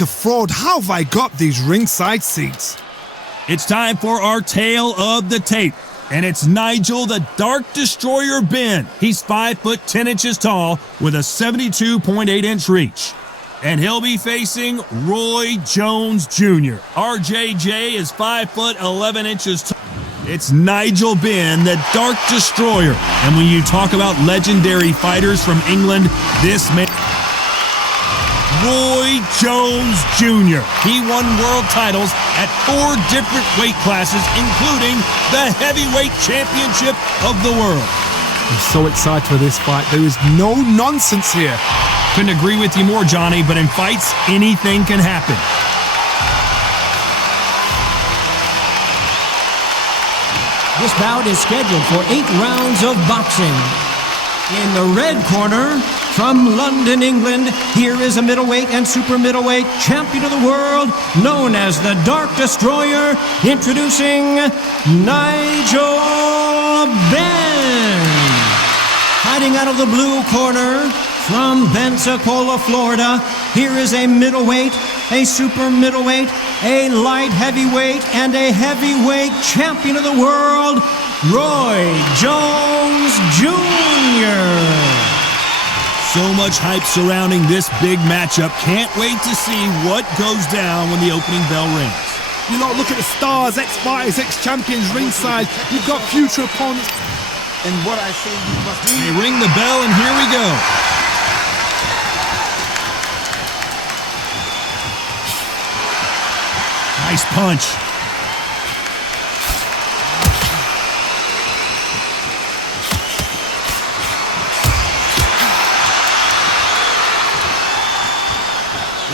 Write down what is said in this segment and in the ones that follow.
A fraud, how have I got these ringside seats? It's time for our tale of the tape, and it's Nigel the Dark Destroyer Ben. He's 5 foot 10 inches tall with a 72.8-inch reach, and he'll be facing Roy Jones Jr. RJJ is 5 foot 11 inches tall. It's Nigel Ben, the Dark Destroyer, and when you talk about legendary fighters from England, this man. Roy Jones Jr. He won world titles at 4 different weight classes, including the heavyweight championship of the world. I'm so excited for this fight. There is no nonsense here. Couldn't agree with you more, Johnny, but in fights, anything can happen. This bout is scheduled for 8 rounds of boxing. In the red corner, from London, England, here is a middleweight and super middleweight champion of the world, known as the Dark Destroyer, introducing Nigel Ben. Hiding out of the blue corner, from Pensacola, Florida, here is a middleweight, a super middleweight, a light heavyweight, and a heavyweight champion of the world, Roy Jones Jr. So much hype surrounding this big matchup. Can't wait to see what goes down when the opening bell rings. You know, look at the stars, ex-fighters, ex-champions ringside. You've got future opponents. And what I say you must do. They ring the bell, and here we go. Nice punch.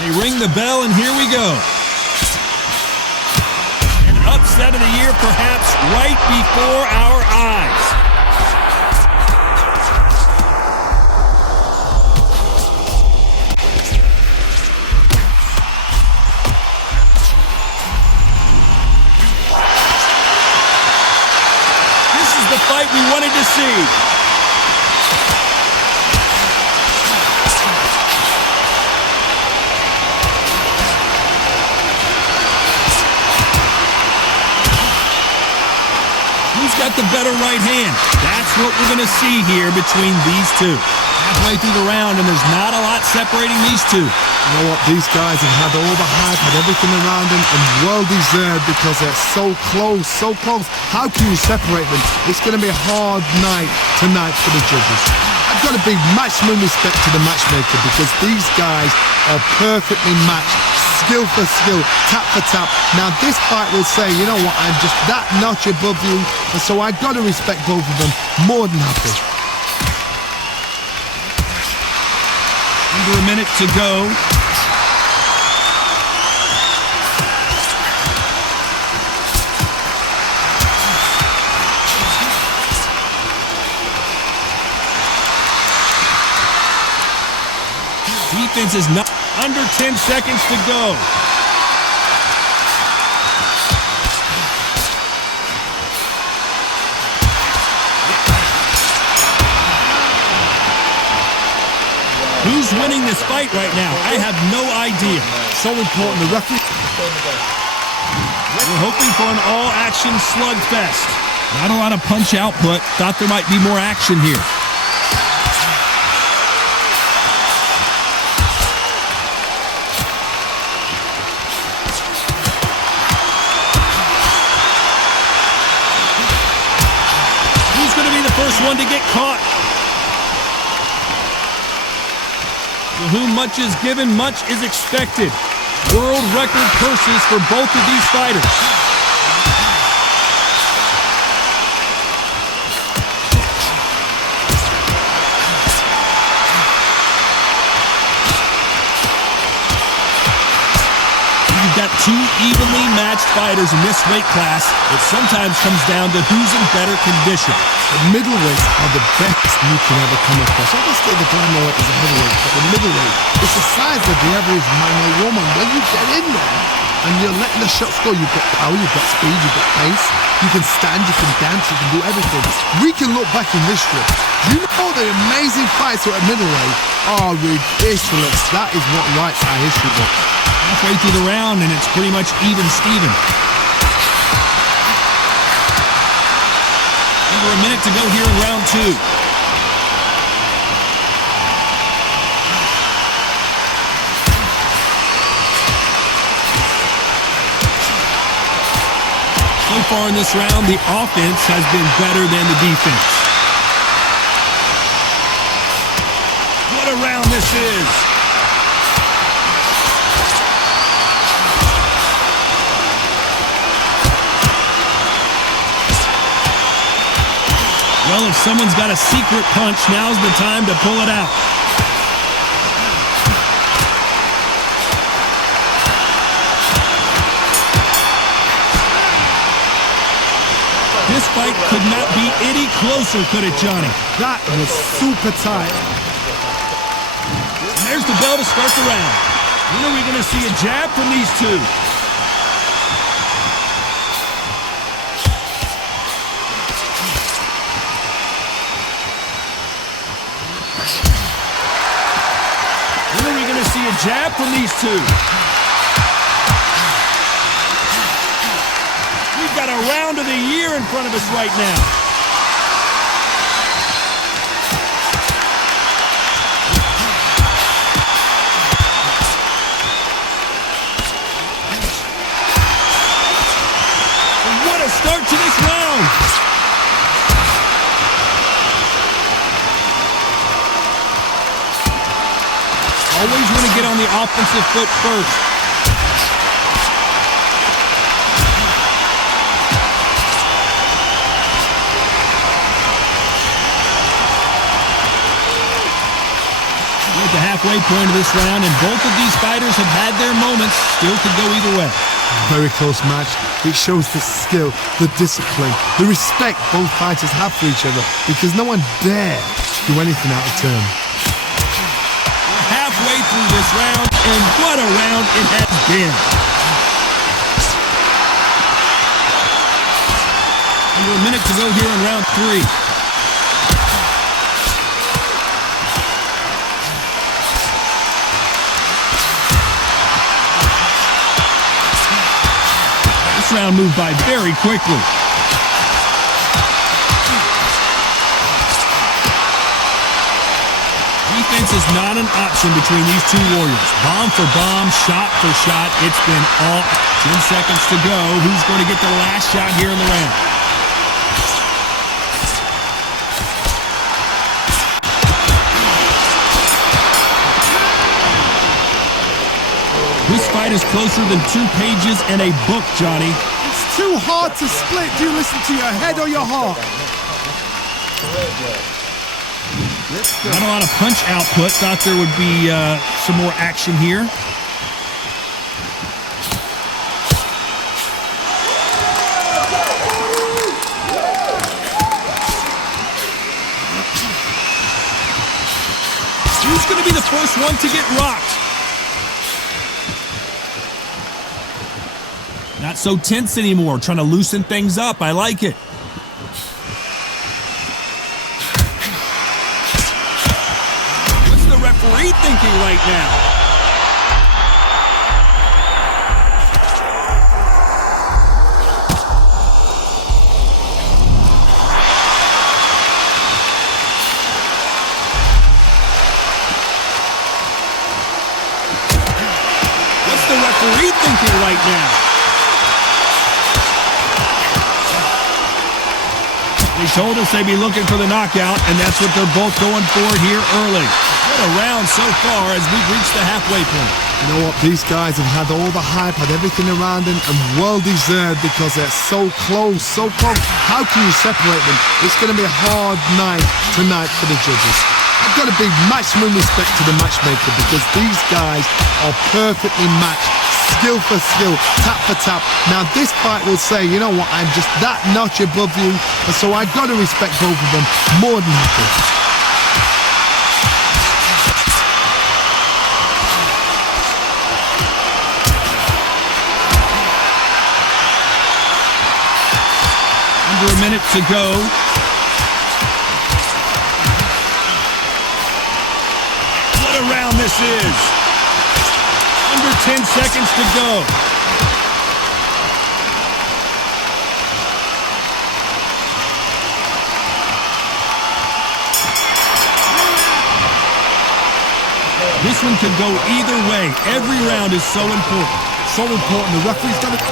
They ring the bell, and here we go. An upset of the year, perhaps, right before our eyes. This is the fight we wanted to see. Who's got the better right hand? That's what we're going to see here between these two. Halfway through the round, and there's not a lot separating these two. You know what? These guys have had all the hype, had everything around them, and well deserved because they're so close, so close. How can you separate them? It's going to be a hard night tonight for the judges. I've got a big maximum respect to the matchmaker because these guys are perfectly matched. Skill for skill, tap for tap. Now this fight will say, you know what, I'm just that notch above you, and so I've got to respect both of them more than happy. Under a minute to go. Defense is not under 10 seconds to go. Who's winning this fight right now? I have no idea. So important, the referee. We're hoping for an all-action slugfest. Not a lot of punch output. Thought there might be more action here. Who's going to be the first one to get caught? To whom much is given, much is expected. World record purses for both of these fighters. You've got 2 evenly matched fighters in this weight class. It sometimes comes down to who's in better condition. The middleweights are the best you can ever come across. Obviously, the flyweight is a heavyweight, but the middleweight is the size of the average man or woman. When you get in there, and you're letting the shots go. You've got power, you've got speed, you've got pace. You can stand, you can dance, you can do everything. We can look back in history. Do you know the amazing fights at middleweight are ridiculous? That is what writes our history book. Halfway through the round, and it's pretty much even Steven. Under a minute to go here in round 2. So far in this round, the offense has been better than the defense. What a round this is! Well, if someone's got a secret punch, now's the time to pull it out. This fight could not be any closer, could it, Johnny? That was super tight. And there's the bell to start the round. When are we going to see a jab from these two? When are we going to see a jab from these two? We've got a round of the year in front of us right now. And what a start to this round. Always want to get on the offensive foot first. We're at the halfway point of this round, and both of these fighters have had their moments. Still could go either way. Very close match. It shows the skill, the discipline, the respect both fighters have for each other, because no one dare do anything out of turn. Halfway through this round, and what a round it has been. Under a minute to go here in round 3. This round moved by very quickly. Defense is not an option between these two warriors. Bomb for bomb, shot for shot. It's been all 10 seconds to go. Who's going to get the last shot here in the round? This fight is closer than 2 pages in a book, Johnny. It's too hard to split. Do you listen to your head or your heart? Not a lot of punch output. Thought there would be some more action here. Who's going to be the first one to get rocked? Not so tense anymore. Trying to loosen things up. I like it. What's the referee thinking right now? What's the referee thinking right now? They told us they'd be looking for the knockout, and that's what they're both going for here early. What a round so far as we've reached the halfway point. You know what? These guys have had all the hype, had everything around them, and well-deserved because they're so close, so close. How can you separate them? It's going to be a hard night tonight for the judges. I've got a big maximum respect to the matchmaker because these guys are perfectly matched. Skill for skill, tap for tap. Now this fight will say, you know what, I'm just that notch above you, and so I got to respect both of them more than happy. Under a minute to go. What a round this is. Under 10 seconds to go. This one could go either way. Every round is so important. So important. The referee's got to...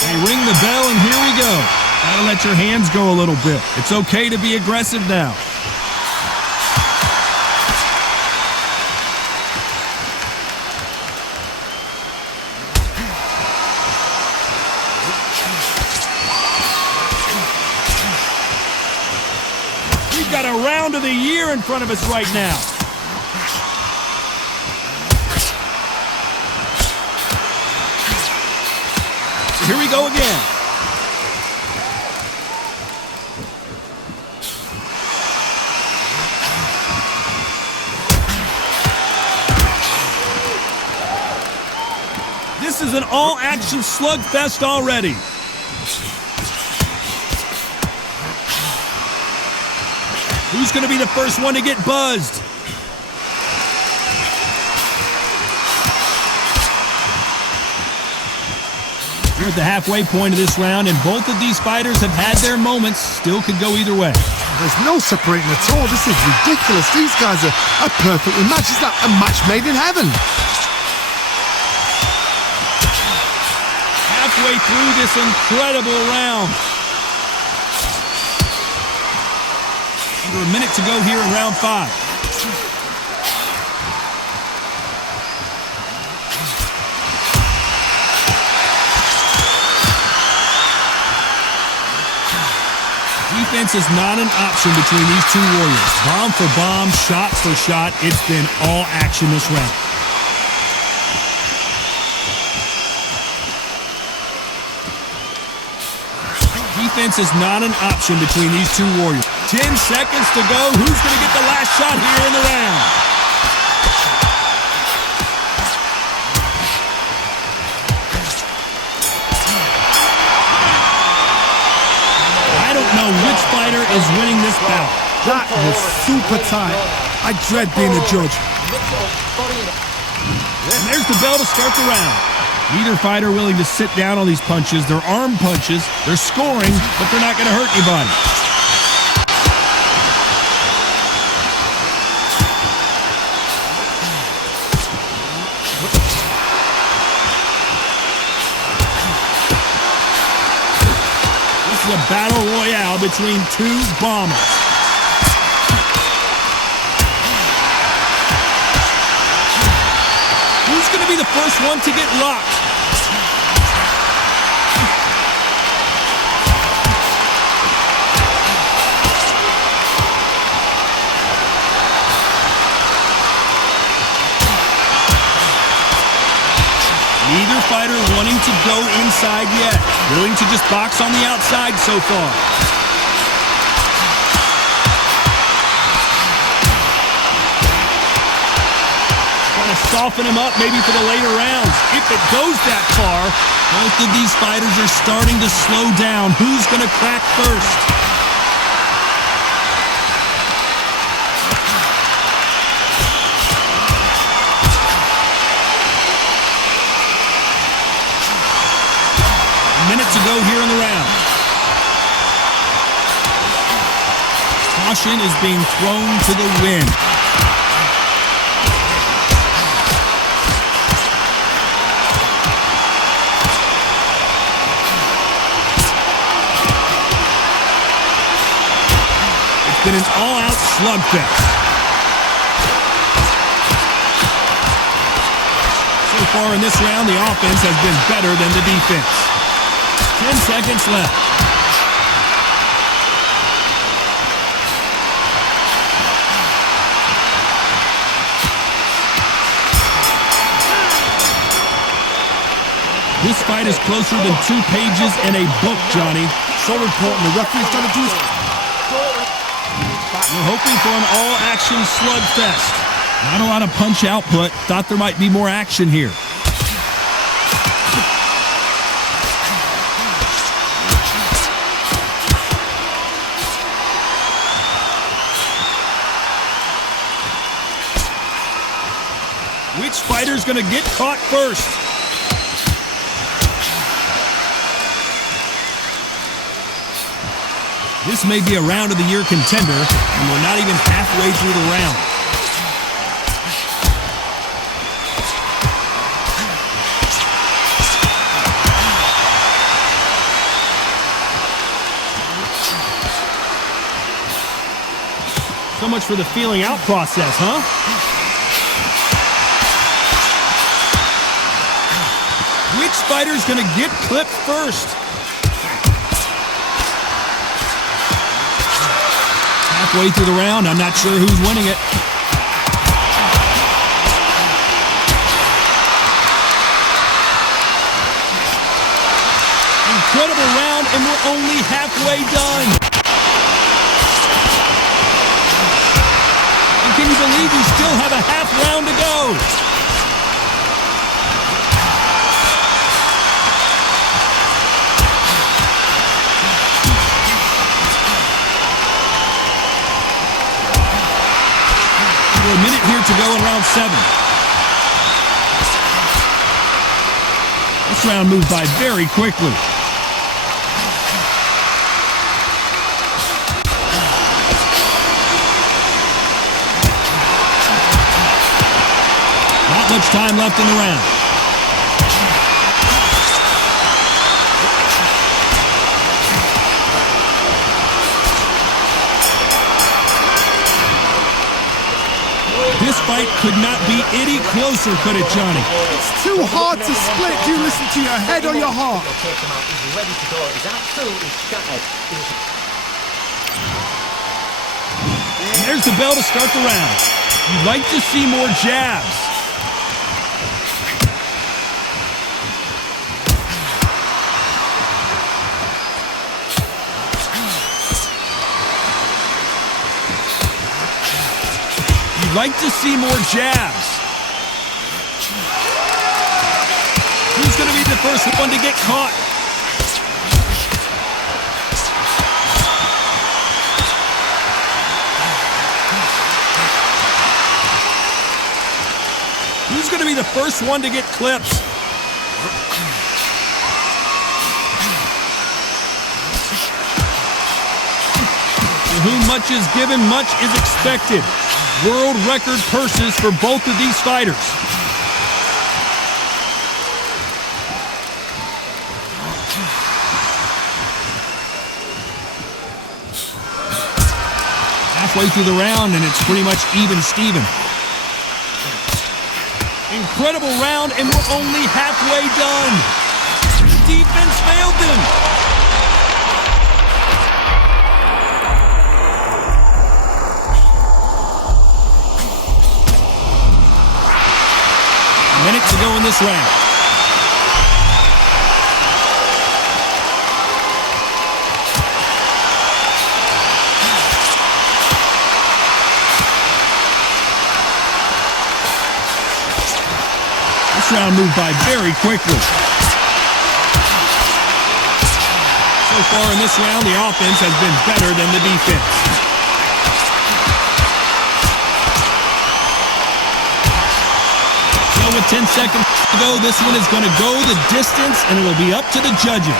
They ring the bell, and here we go. Gotta let your hands go a little bit. It's okay to be aggressive now. We've got a round of the year in front of us right now. Here we go again. This is an all-action slugfest already. Who's going to be the first one to get buzzed? We're at the halfway point of this round, and both of these fighters have had their moments. Still could go either way. There's no separating at all. This is ridiculous. These guys are perfectly matched. It's like a match made in heaven. Halfway through this incredible round. Under a minute to go here in round 5. Defense is not an option between these two warriors. Bomb for bomb, shot for shot, it's been all action this round. Defense is not an option between these two warriors. 10 seconds to go. Who's going to get the last shot here in the round? I don't know which fighter is winning this bout. That was super tight. I dread being a judge. And there's the bell to start the round. Neither fighter willing to sit down on these punches. They're arm punches. They're scoring, but they're not going to hurt anybody. This is a battle royale between two bombers. Who's going to be the first one to get locked? Neither fighter wanting to go inside yet. Willing to just box on the outside so far. Trying to soften him up maybe for the later rounds. If it goes that far, both of these fighters are starting to slow down. Who's going to crack first? Minute to go here in the round. Caution is being thrown to the wind. It's been an all-out slugfest. So far in this round, the offense has been better than the defense. 10 seconds left. This fight is closer than 2 pages in a book, Johnny. So important. The referee's got to do his... We're hoping for an all-action slugfest. Not a lot of punch output. Thought there might be more action here. going to get caught first. This may be a round of the year contender, and we're not even halfway through the round. So much for the feeling out process, huh? Which fighter's gonna get clipped first? Halfway through the round, I'm not sure who's winning it. Incredible round, and we're only halfway done. And can you believe we still have a half round to go? A minute here to go in round 7. This round moved by very quickly. Not much time left in the round. This fight could not be any closer, could it, Johnny? It's too hard to split. Do you listen to your head or your heart? He's ready to go. He's absolutely shattered. And there's the bell to start the round. You'd like to see more jabs. Like to see more jabs. Who's going to be the first one to get caught? Who's going to be the first one to get clipped? To whom much is given, much is expected. World record purses for both of these fighters. Halfway through the round, and it's pretty much even Steven. Incredible round, and we're only halfway done. Defense failed them. Minute to go in this round. This round moved by very quickly. So far in this round, the offense has been better than the defense. With 10 seconds to go, this one is going to go the distance, and it'll be up to the judges.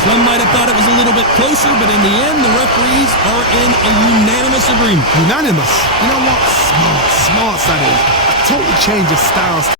Some might have thought it was a little bit closer, but in the end, the referees are in a unanimous agreement. Unanimous? You know what? Smart that is. A total change of styles.